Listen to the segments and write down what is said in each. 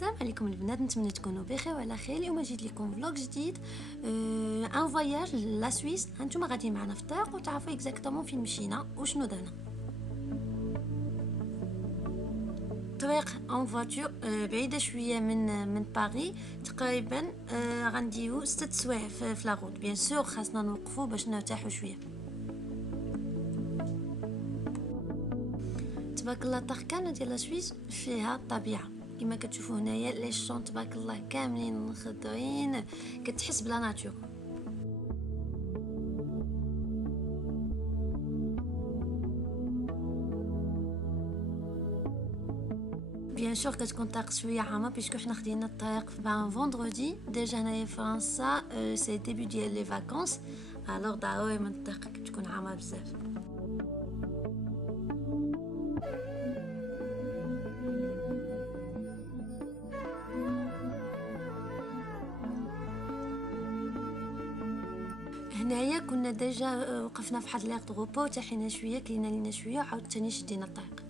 السلام عليكم البنات، نتمنى تكونوا بخير وعلى خير. اليوم جيت لكم فلوق جديد ان فواياج لا سويس. هانتوما غادي معنا في الطريق وتعرفوا اكزاكتومون فين مشينا وشنو درنا. طريق ان فواتور بعيده شويه من باريس تقريبا. غنديو 6 سوايع في لاغوت. بيان سور خاصنا نوقفوا باش نرتاحوا شويه. تبارك الله الطريق كامله ديال لا سويس فيها الطبيعه كما كتشوفوا هنايا لي شون تبارك الله كاملين خضرين، كتحس بلا ناتور. بيان سور كتكون الطريق شويه عامه بيسكو حنا خدينا الطريق في فوندردي. ديجا هنايا في فرنسا سي ديبي ديال لي فاكونس، الوغ ضروري من الطريق تكون عامه بزاف. هنايا كنا ديجا وقفنا في واحد ليغ دروبو، تاحينا شويه كلينا لينا شويه وعاود ثاني شدينا الطريق.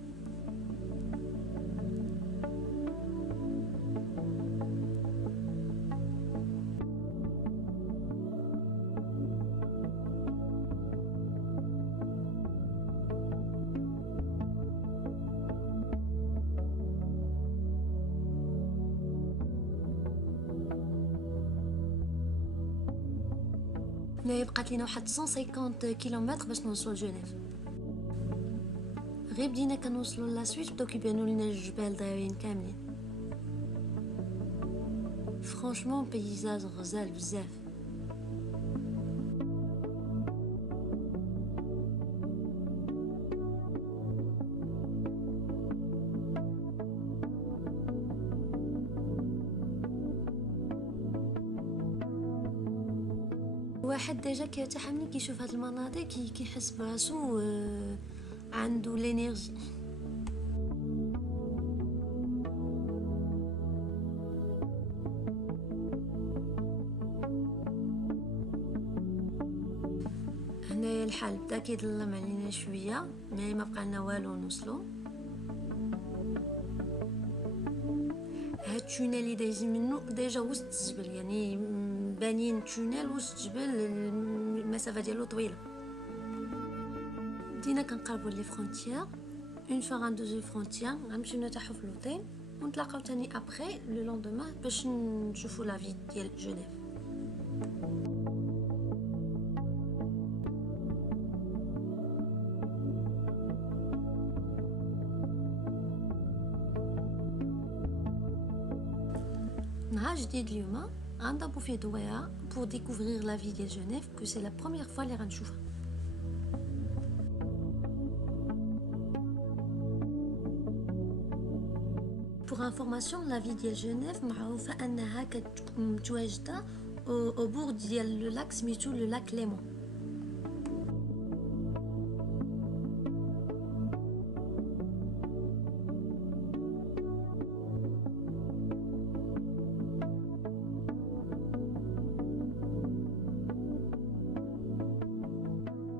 هنايا بقات لينا واحد 150 كيلومتر باش نوصلوا لجنيف. غير بدينا كنوصلوا لا سويس بداو كيبانوا لينا الجبال دايرين كاملين. فرانشمون بيزاج غزال بزاف. واحد ديجا كيرتاح ملي كيشوف هاد المناظر كيحس براسو عنده لينيرجي. هنايا الحال بدا كيظلم علينا شويه، ما بقى لنا والو نوصلو. هاد التونيل اللي دايزين منه ديجا وسط الجبل، يعني بانين تونيل وسط الجبل، المسافه ديالو طويله. بدينا كنقربوا لي فرونتيير. اون فوا غندوزو الفرونتيير غنمشيو نرتاحو في لوطيل ونتلاقاو تاني ابري لو لوندومان باش نشوفوا لا في ديال جنيف. نهار جديد اليوم غنضربو فيه دويره بور ديكوفرير لا في ديال جنيف، كو سي لا بروميير فوا اللي غنشوفها. بور انفورماسيون لا في ديال جنيف معروفه انها كتكون متواجده او بور ديال لو لاك سميتو لو لاك ليمون.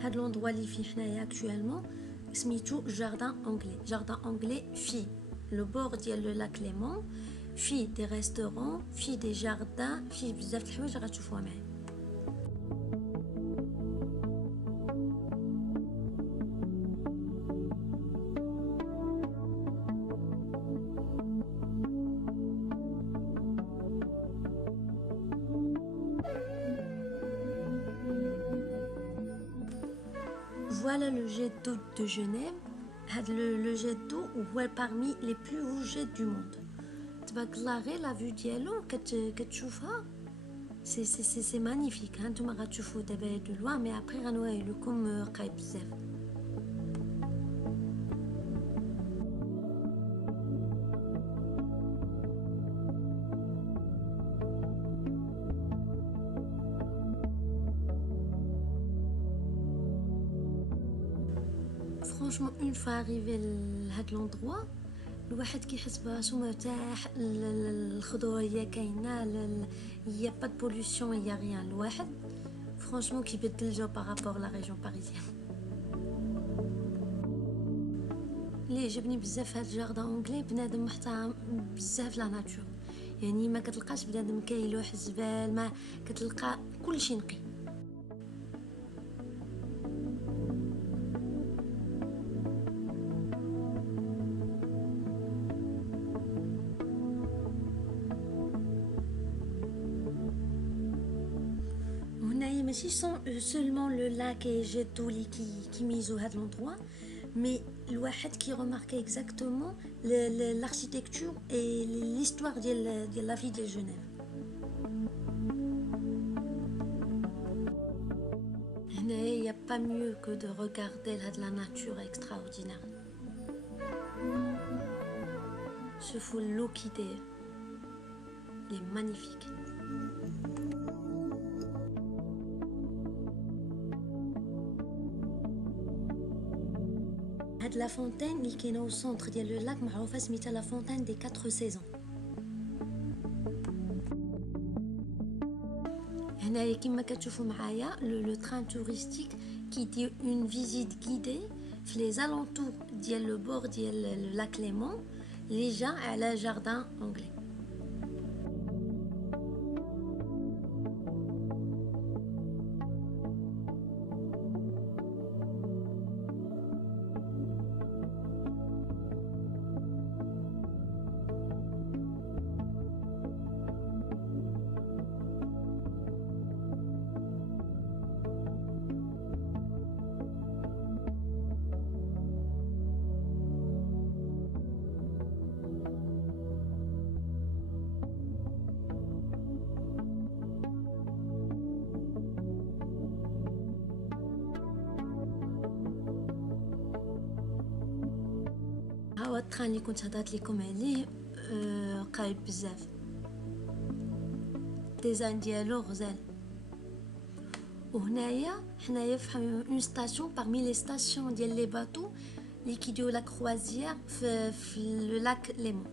هاد لوندروا اللي فيه حنايا اكطوالمون سميتو جاردان انجلي. جاردان انجلي فيه لو بور ديال لو لاك ليمون، فيه دي ريستورون، فيه دي جاردان، فيه بزاف د الحوايج غتشوفوها معايا. Voilà le jet d'eau de Genève. Le jet d'eau هو parmi les plus hauts jets du monde. تبارك الله غير لا فيو ديالو كتشوفها سي مانيفيك. هانتوما غتشوفوا دابا دو لوا مي ابري غنوري لكم قريب بزاف. فرانشمون اون فوا اريفي لهاد لوندروا الواحد كيحس براسو مرتاح. الخضوريه كاينه، يا با بوليوشن يا ريان. الواحد فرانشمون كيبدل الجو بارابور لا ريجون باريزيان. اللي عجبني بزاف هاد الجاردان اونغلي بنادم محترم بزاف لا ناتور. يعني ما كتلقاش بنادم كيلوح الزبال، ما كتلقى كلشي نقي. هنايا ماشي seulement le lac et jet d'eau qui misent هذا l'endroit, mais الواحد qui remarque exactement l'architecture et l'histoire de la ville de Genève. Il n'y a pas mieux que de regarder la nature extraordinaire. Ce fou l'eau qui est magnifique. هاد لا فونتين اللي كاينه au centre ديال لو لاك معروفه سميتها لا فونتين دي 4 سيزون. هنايا كما كتشوفوا معايا لو تران توريستيك كي دير اون فيزيت غيدي في لي زالونتور ديال لو بور ديال لو لاك ليمون اللي جا على جاردان انجلي. هاو التران اللي كنت هضرت لكم عليه قريب بزاف، ديزاين ديالو غزال. وهنايا حنايا في اون ستاسيون parmi لي ستاسيون ديال لي باطو اللي كيديرو لا كروازيير في لو لاك ليمون.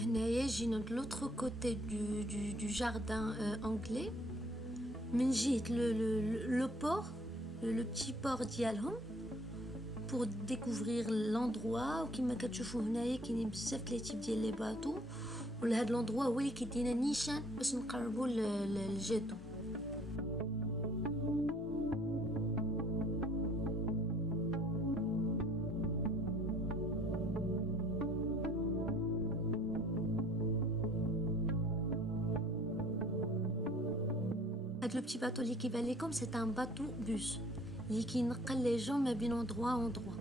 هنايا جينا de l'autre côté du jardin anglais من جهة le port, le petit port ديالهم pour découvrir l'endroit. وكما كتشوفوا هنايا كاينين بزاف لي تيب ديال لي باطو، ولهاد لوندروا هو اللي كيدينا نيشان باش نقربوا للجيتو. هاد لو بتي باطو اللي كيبان لكم سي ان باطو بوس اللي كينقل لي جون ما بين اندروا واندروا.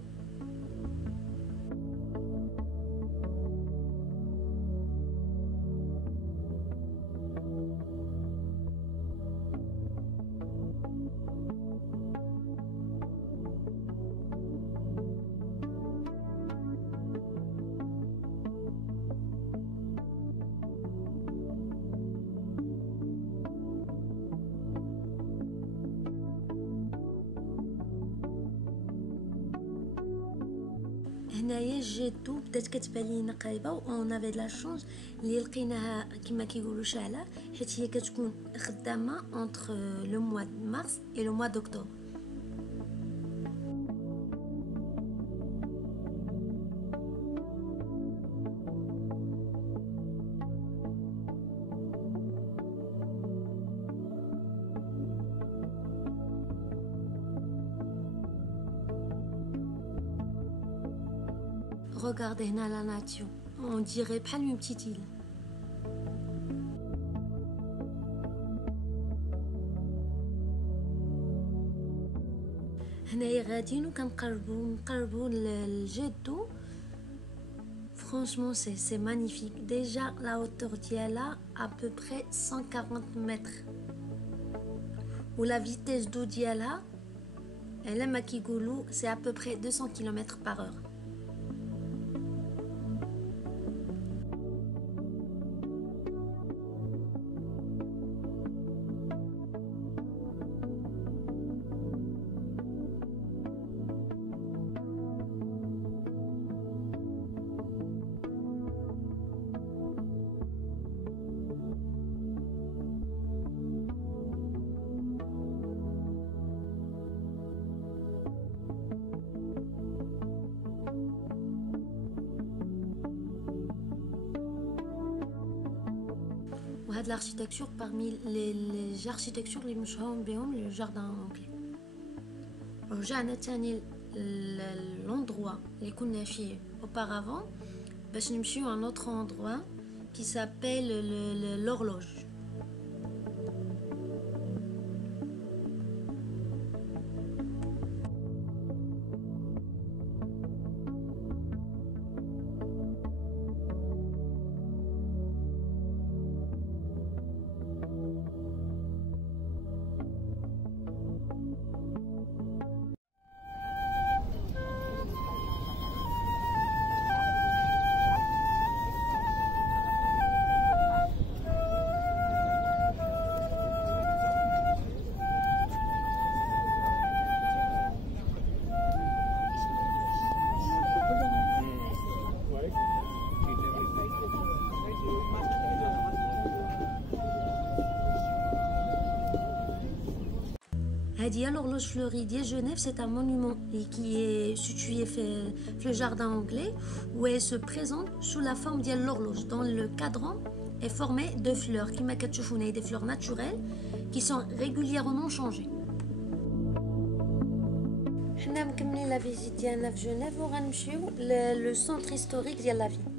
هنايا جيتو بدات كتبان لينا قريبه، و اون افي د لا شونس اللي لقيناها كما كيقولوا شاعله، حيت هي كتكون خدامه انتر لو موا د مارس اي لو موا دوكتوبر. Regardez هنا la nature, on dirait بحال une petite île. هنايا غاديين وكنقربوا للجدو. Franchement c'est magnifique. Déjà la hauteur d'Yala à peu près 140 mètres. Ou la vitesse d'eau d'Yala, elle est Makigoulou, c'est à peu près 200 km par heure. وهاد l'architecture parmi les architectures اللي مشهورين بهم le jardin anglais. رجعنا تاني l'endroit اللي كنا فيه auparavant باش نمشيو à un autre endroit qui s'appelle l'horloge. L'horloge fleurie de Genève, c'est un monument qui est situé dans le jardin anglais où elle se présente sous la forme de l'horloge, dont le cadran est formé de fleurs, qui des fleurs naturelles qui sont régulièrement changées. Nous avons terminé la visite de Genève et nous allons le centre historique de la ville.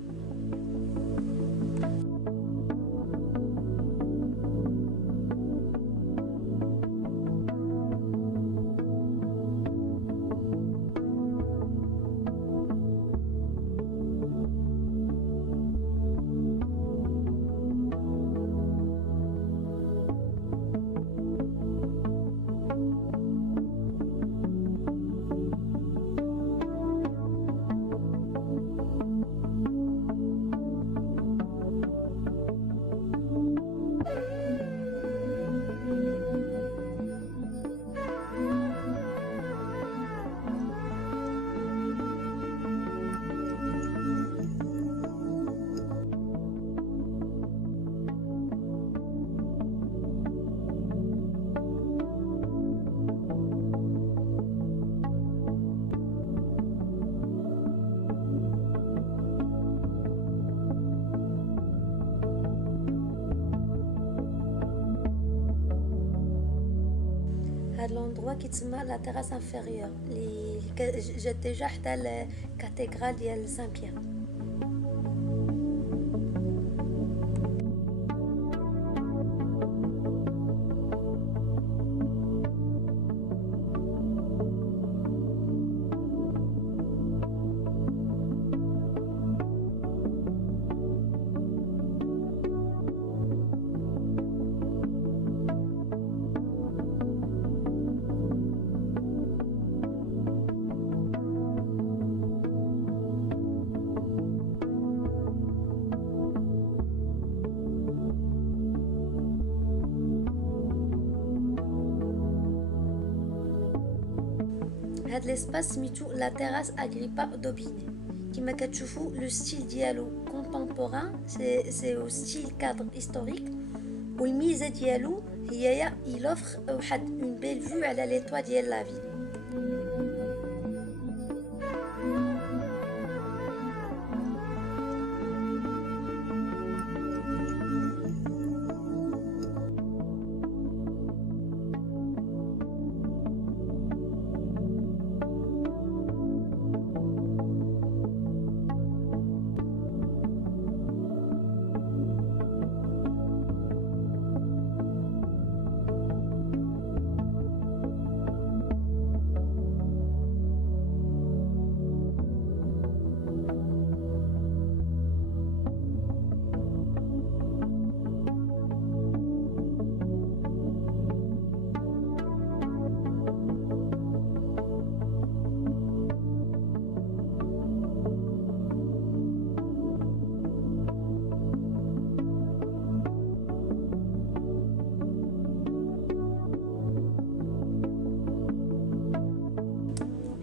l'endroit qui تسمى la terrasse inférieure اللي جات ديجا حتى الكاتدرال ديال سان بيير. هاد l'espace سميتو la terrasse Agrippa d'Aubigné. كما كتشوفوا لو ستيل ديالو contemporain c'est au style cadre historique والميزه ديالو هي il offre واحد une belle vue على les toits ديال la ville.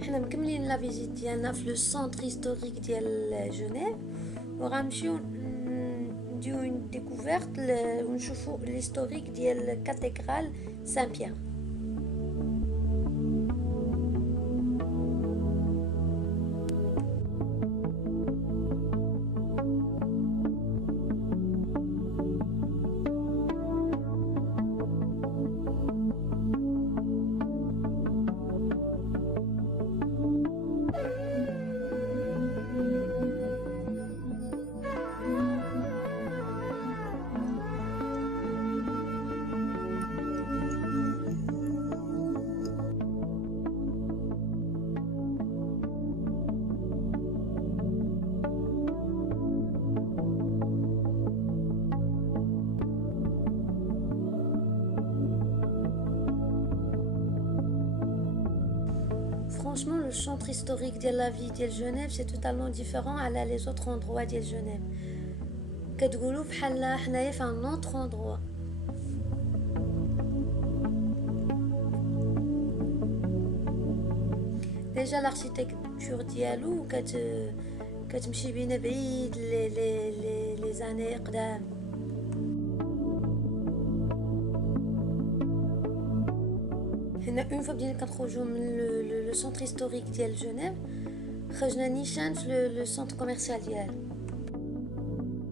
حنا مكملين لا فيزيت ديالنا في لو سونتر هيستوريك ديال جنيف وغنمشيو نديرو اون ديكوفيرت ونشوفو الهيستوريك ديال كاتدرال سان بيير. centre historique de la ville de Genève, c'est totalement différent à les autres endroits de Genève. كتقولوا بحال حنايا في un autre endroit. Déjà l'architecture ديالو كتمشي بينا بعيد les années قدام. هنا اون فوا بدينا كنخرجوا من لو سونتر هيستوريك ديال جنيف، خرجنا نيشان في لو سونتر كوميرسيال ديالو.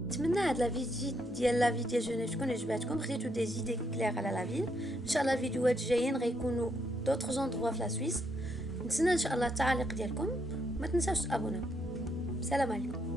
نتمنى هاد لا فيزيت ديال لا في ديال جنيف تكون عجباتكم، خديتو دي زيدي كلير على لا فيل. ان شاء الله الفيديوهات الجايين غيكونوا دوطخ زوندروا في لا سويس. نتسنى ان شاء الله التعاليق ديالكم، ما تنساوش تابوناو. السلام عليكم.